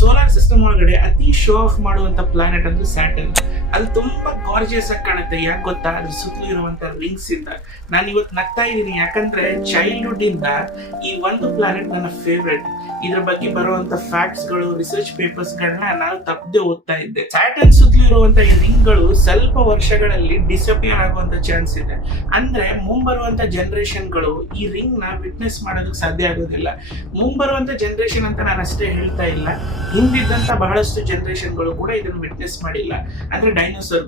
Solar system ಒಳಗಡೆ ಅತಿ show of ಮಾಡುವಂತ ಪ್ಲಾನೆಟ್ ಅಂದ್ರೆ ಸ್ಯಾಟರ್ನ್. ಅದು ತುಂಬಾ ಗಾರ್ಜಿಯಸ್ ಆಗಿ ಕಾಣುತ್ತೆ. ಯಾಕೆ ಗೊತ್ತಾ? ಅದ್ರ ಸುತ್ತಲೂ ಇರುವಂತ ರಿಂಗ್ಸ್ ಇಂದ. ನಾನು ಇವತ್ತು ನಗ್ತಾ ಇದ್ದೀನಿ ಯಾಕಂದ್ರೆ ಚೈಲ್ಡ್ಹುಡ್ ಇಂದ ಈ ಒಂದು ಪ್ಲಾನೆಟ್ ನನ್ನ ಫೇವ್ರೆಟ್. ಇದ್ರ ಬಗ್ಗೆ ಬರುವಂತ ಫ್ಯಾಕ್ಟ್ಸ್ ಗಳು, ರಿಸರ್ಚ್ ಪೇಪರ್ಸ್ ಗಳನ್ನ ನಾನು ತಪ್ಪದೆ ಓದ್ತಾ ಇದ್ದೆ. ಸ್ಯಾಟರ್ನ್ ಸುತ್ತಲೂ ಇರುವಂತ ಈ ರಿಂಗ್ ಗಳು ಸ್ವಲ್ಪ ವರ್ಷಗಳಲ್ಲಿ ಡಿಸಪಿಯರ್ ಆಗುವಂತ ಚಾನ್ಸ್ ಇದೆ. ಅಂದ್ರೆ ಮುಂಬರುವಂತ ಜನರೇಷನ್ ಗಳು ಈ ರಿಂಗ್ ನ ವಿಟ್ನೆಸ್ ಮಾಡೋದಕ್ಕೆ ಸಾಧ್ಯ ಆಗೋದಿಲ್ಲ. ಮುಂಬರುವಂತ ಜನರೇಷನ್ ಅಂತ ನಾನು ಅಷ್ಟೇ ಹೇಳ್ತಾ ಇಲ್ಲ, ಹಿಂದಿದ್ದಂತ ಬಹಳಷ್ಟು ಜನರೇಷನ್ ಗಳು ಕೂಡ ಇದನ್ನು ವಿಟ್ನೆಸ್ ಮಾಡಿಲ್ಲ. ಅಂದ್ರೆ ಡೈನೋಸರ್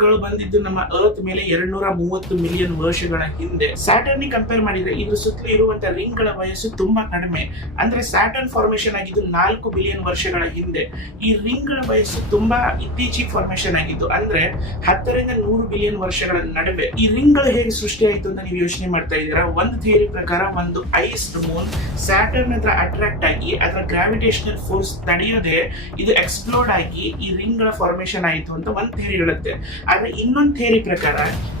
ಗಳು ಬಂದಿದ್ದು ನಮ್ಮ ಅರ್ತ್ ಮೇಲೆ 230 ಮಿಲಿಯನ್ ವರ್ಷಗಳ ಹಿಂದೆ. ಸ್ಯಾಟರ್ನ್ ಕಂಪೇರ್ ಮಾಡಿದ್ರೆ ಇದ್ರ ಸುತ್ತಲೂ ಇರುವಂತ ರಿಂಗ್ ಗಳ ವಯಸ್ಸು ತುಂಬಾ ಕಡಿಮೆ. ಅಂದ್ರೆ ಸ್ಯಾಟರ್ನ್ ಫಾರ್ಮೇಶನ್ ಆಗಿದ್ದು 4 ಬಿಲಿಯನ್ ವರ್ಷಗಳ ಹಿಂದೆ. ಈ ರಿಂಗ್ ಗಳ ವಯಸ್ಸು ತುಂಬಾ ಇತ್ತೀಚಿಗೆ ಫಾರ್ಮೇಶನ್ ಆಗಿದ್ದು, ಅಂದ್ರೆ 10 ರಿಂದ 100 ಬಿಲಿಯನ್ ವರ್ಷಗಳ ನಡುವೆ. ಈ ರಿಂಗ್ ಗಳು ಹೇಗೆ ಸೃಷ್ಟಿ ಆಯ್ತು ಅಂತ ನೀವು ಯೋಚನೆ ಮಾಡ್ತಾ ಇದ್ದೀರಾ? ಒಂದು ಥಿಯರಿ ಪ್ರಕಾರ ಒಂದು ಐಸ್ಡ್ ಮೂನ್ ಸ್ಯಾಟರ್ನ್ ಹತ್ರ ಅಟ್ರಾಕ್ಟ್ ಆಗಿ ಅದರ ಗ್ರಾವಿಟೇಷನಲ್ ಫೋರ್ಸ್ ತಡೆಯೋದೇ ಇದು ಎಕ್ಸ್ಪ್ಲೋರ್ಡ್ ಆಗಿ ಈ ರಿಂಗ್ ಗಳ ಫಾರ್ಮೇಶನ್ ಆಯಿತು ಅಂತ ಒಂದು ಥಿಯರಿ ಹೇಳುತ್ತೆ. ಆದ್ರೆ ಇನ್ನೊಂದು ಥಿಯರಿ ಪ್ರಕಾರ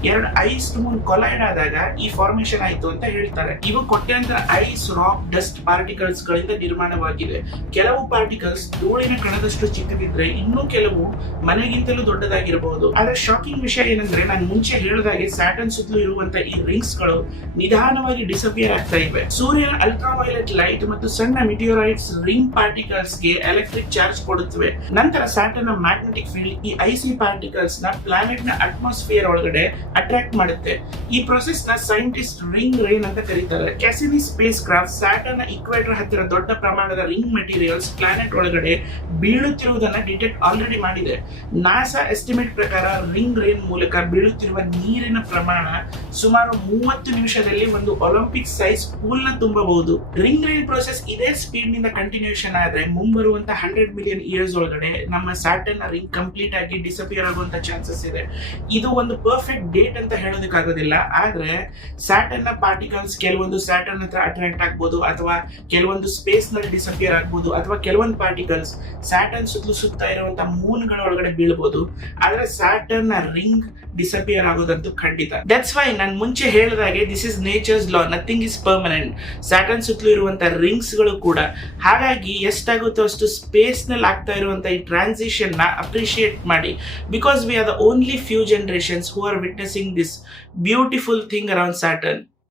2 ಐಸ್ಡ್ ಮೂನ್ ಕೊಲೈಡ್ ಆದಾಗ ಈ ಫಾರ್ಮೇಶನ್ ಆಯಿತು ಅಂತ ಹೇಳ್ತಾರೆ. ಇವು ಕೊಟ್ಟಂತ ಐಸ್, ರಾಕ್, ಡಸ್ಟ್ ಪಾರ್ಟಿಕಲ್ಸ್ ಗಳಿಂದ ನಿರ್ಮಾಣವಾಗಿದೆ. ಕೆಲವು ಪಾರ್ಟಿಕಲ್ಸ್ ಧೂಳಿನ ಕಣದಷ್ಟು ಚಿಕ್ಕದಿದ್ರೆ, ಇನ್ನೂ ಕೆಲವು ಮನೆಗಿಂತಲೂ ದೊಡ್ಡದಾಗಿರಬಹುದು. ಆದ್ರೆ ಶಾಕಿಂಗ್ ವಿಷಯ ಏನಂದ್ರೆ, ನಾನು ಮುಂಚೆ ಹೇಳಿದಾಗೆ ಸ್ಯಾಟರ್ನ್ ಸುತ್ತಲೂ ಇರುವಂತ ಈ ರಿಂಗ್ಸ್ ಗಳು ನಿಧಾನವಾಗಿ ಡಿಸಪಿಯರ್ ಆಗ್ತಾ ಇವೆ. ಸೂರ್ಯನ ಅಲ್ಟ್ರಾವೈಲೆಟ್ ಲೈಟ್ ಮತ್ತು ಸಣ್ಣ ಮಿಟಿಯೋರೈಟ್ಸ್ ರಿಂಗ್ ಪಾರ್ಟಿಕಲ್ಸ್ ಗೆ ಎಲೆಕ್ಟ್ರಿಕ್ ಚಾರ್ಜ್ ಕೊಡುತ್ತವೆ. ನಂತರ ಸ್ಯಾಟರ್ನ್ ನ ಮ್ಯಾಗ್ನೆಟಿಕ್ ಫೀಲ್ಡ್ ಈ ಐಸಿ ಪಾರ್ಟಿಕಲ್ಸ್ ನ ಪ್ಲಾನೆಟ್ ನ ಅಟ್ಮಾಸ್ಫಿಯರ್ ಒಳಗಡೆ ಅಟ್ರಾಕ್ಟ್ ಮಾಡುತ್ತೆ. ಈ ಪ್ರೊಸೆಸ್ ನ ಸೈಂಟಿಸ್ಟ್ ರಿಂಗ್ ರೇನ್ ಅಂತ ಕರೀತಾರೆ. ಕ್ಯಾಸಿನಿ ಸ್ಪೇಸ್ ಕ್ರಾಫ್ಟ್ ಸ್ಯಾಟರ್ನ್ ನ ಇಕ್ವೇಟರ್ ಹತ್ತಿರ ದೊಡ್ಡ ಪ್ರಮಾಣದ ರಿಂಗ್ ಮೆಟೀರಿಯಲ್ಸ್ ಪ್ಲಾನೆಟ್ ಒಳಗಡೆ ಬೀಳುತ್ತಿರುವುದನ್ನ ಡಿಟೆಕ್ಟ್ ಆಲ್ರೆಡಿ ಮಾಡಿದೆ. ನಾಸಾ ಎಸ್ಟಿಮೇಟ್ ಪ್ರಕಾರ ರಿಂಗ್ ರೇನ್ ಮೂಲಕ ಬೀಳುತ್ತಿರುವ ನೀರಿನ ಪ್ರಮಾಣ ಸುಮಾರು 30 ನಿಮಿಷದಲ್ಲಿ ಒಂದು ಒಲಿಂಪಿಕ್ ಸೈಜ್ ಪೂಲ್ ನ ತುಂಬಬಹುದು. ರಿಂಗ್ ರೇನ್ ಪ್ರೊಸೆಸ್ ಇದೇ ಸ್ಪೀಡ್ ನಿಂದ ಕಂಟಿನ್ಯೂಷನ್ ಆದ್ರೆ ಮುಂಬರುವಂತ 100 ಮಿಲಿಯನ್ ಇಯರ್ಸ್ ಒಳಗಡೆ ನಮ್ಮ ಸ್ಯಾಟರ್ನ್ ನ ರಿಂಗ್ ಕಂಪ್ಲೀಟ್ ಆಗಿ ಡಿಸಪಿಯರ್ ಆಗುವಂತ ಚಾನ್ಸಸ್ ಇದೆ. ಇದು ಒಂದು ಪರ್ಫೆಕ್ಟ್ ಡೇಟ್ ಅಂತ ಹೇಳೋದಕ್ಕಾಗೋದಿಲ್ಲ. ಆದ್ರೆ ಸ್ಯಾಟರ್ನ್ ನ ಪಾರ್ಟಿಕಲ್ಸ್ ಕೆಲವೊಂದು ಸ್ಯಾಟರ್ನ್ ಹತ್ರ ಅಟ್ರಾಕ್ಟ್ ಆಗ್ಬೋದು, ಅಥವಾ ಕೆಲವೊಂದು ಸ್ಪೇಸ್ ನಲ್ಲಿ ಡಿಸಪಿಯರ್ ಆಗ್ಬೋದು, ಅಥವಾ ಕೆಲವೊಂದು ಪಾರ್ಟಿಕಲ್ಸ್ ಸ್ಯಾಟರ್ನ್ ಸುತ್ತಲೂ ಸುತ್ತ ಇರುವಂತ ಮೂನ್ ಗಳ ಒಳಗಡೆ ಬೀಳ್ಬೋದು. ಆದ್ರೆ ಸ್ಯಾಟರ್ನ್ ನ ರಿಂಗ್ ಡಿಸಪಿಯರ್ ಆಗೋದಂತೂ ಖಂಡಿತ. ದಟ್ಸ್ ವೈ ನಾನು ಮುಂಚೆ ಹೇಳಿದಾಗೆ this is nature's law, nothing is permanent. Saturn ಸುತ್ತಲೂ ಇರುವಂತ ರಿಂಗ್ಸ್ ಗಳು ಕೂಡ. ಹಾಗಾಗಿ ಎಷ್ಟಾಗುತ್ತೋ ಅಷ್ಟು ಸ್ಪೇಸ್ ನಲ್ಲಿ ಆಗ್ತಾ ಇರುವಂತ ಈ ಟ್ರಾನ್ಸಿಷನ್ ನ ಅಪ್ರಿಶಿಯೇಟ್ ಮಾಡಿ. Because we are the only few generations who are witnessing this beautiful thing around Saturn.